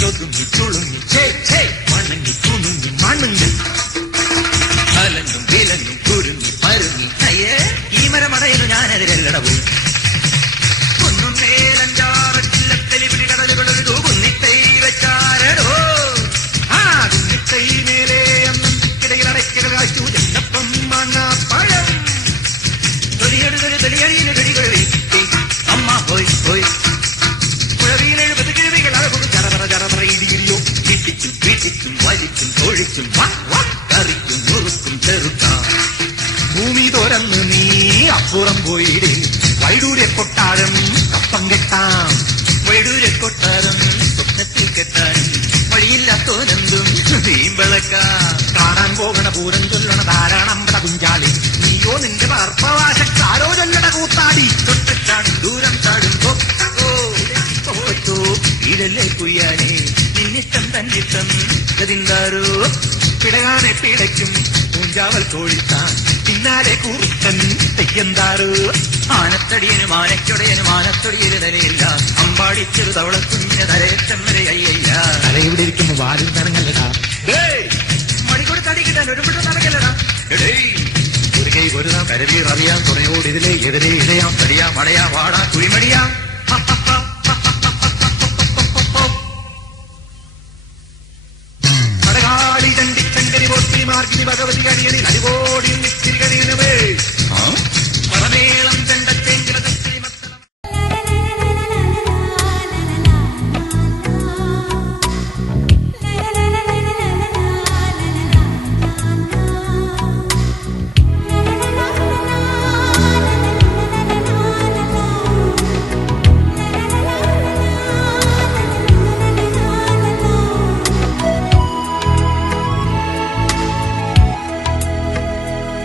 ചൊതുങ്ങി ചുളുങ്ങി മണങ്ങി തുണുങ്ങി മണുങ്ങി അലങ്ങും വിലങ്ങും കുരുങ്ങി പരുങ്ങി അയ്യേ ഈ മരമടയുന്നു ഞാനതിരെല്ലടവും ഒന്നും മേലഞ്ചാറച്ചില്ലത്തെലി പിടി കടലുകളൊരു കുന്നിത്തൈ വെച്ചാരടോ ആ കുന്നിത്തൈ മേലെ അന്നും ചിക്കിടയിൽ അടയ്ക്കൽ കാശു ചെന്നപ്പം മാങ്ങാപ്പഴം തൊലിയെടുത്തൊരു തൊലിയടിയിലെ തൊലികൾ വീട്ടി അമ്മ പോയി പോയി പുഴവിയിലെഴുപത് കിഴവികൾ അഴകും ചറപറ ചറപറ ഇടിയിടിയോ വീട്ടിച്ചും വീട്ടിച്ചും വലിച്ചും തൊഴിച്ചും കറിക്കും മുറുക്കും ചെറുക്കാം ഭൂമി തുറന്ന് നീ അപ്പുറം പോയിടി വൈഡൂര്യ കൊട്ടാരം കപ്പം കെട്ടാം വൈഡൂര്യ കൊട്ടാരം സ്വപ്നത്തിൽ കെട്ടാൻ വഴിയില്ലാത്തോനെന്തും വീമ്പളക്കാം കാണാൻ പോകണ പൂരം ചൊല്ലണ ധാരാളമ്പട കുഞ്ചാലി നീയോ നിന്റെ പാർപ്പവാശക്കാരോ ചൊല്ലണ കൂത്താടി തൊട്ടച്ചാടും ദൂരം ചാടും ഇടല്ലേ കുയ്യാനെ നിന്നിഷ്ടം തന്നിഷ്ടം ഗതിന്താരോ പിടകാനെ പിടയ്ക്കും പൂഞ്ചാവൽ കോഴിത്താൻ പിന്നാലെ കൂർക്കൻ തെയ്യന്താറോ ആനത്തടിയനും ആനയ്ക്കൊടയനും ആനത്തൊടിയൊരു നിലയില്ല അമ്പാടിച്ചൊരു തവളക്കുഞ്ഞിന് തലയേറ്റം വരെ അയ്യയ്യ തല ഇവിടെ ഇരിക്കുമ്പോ വാലും തനങ്ങല്ലടാ മണിക്കൂടി തടി കിട്ടാൻ ഒരു പെട്ടെന്ന് നടക്കല്ലടാ ഒരു കൈ ഒരു നാം കരവീർ അറിയാം തുണയോട് ഇതിലെ എതിരെ ഇടയാം തടിയാം അടയാ വാടാ കുഴിമടിയാം കടകാളി ചണ്ടിച്ചങ്കരി പോറ്റി മാർഗിനി ഭഗവതി കടിയണി അടികോടി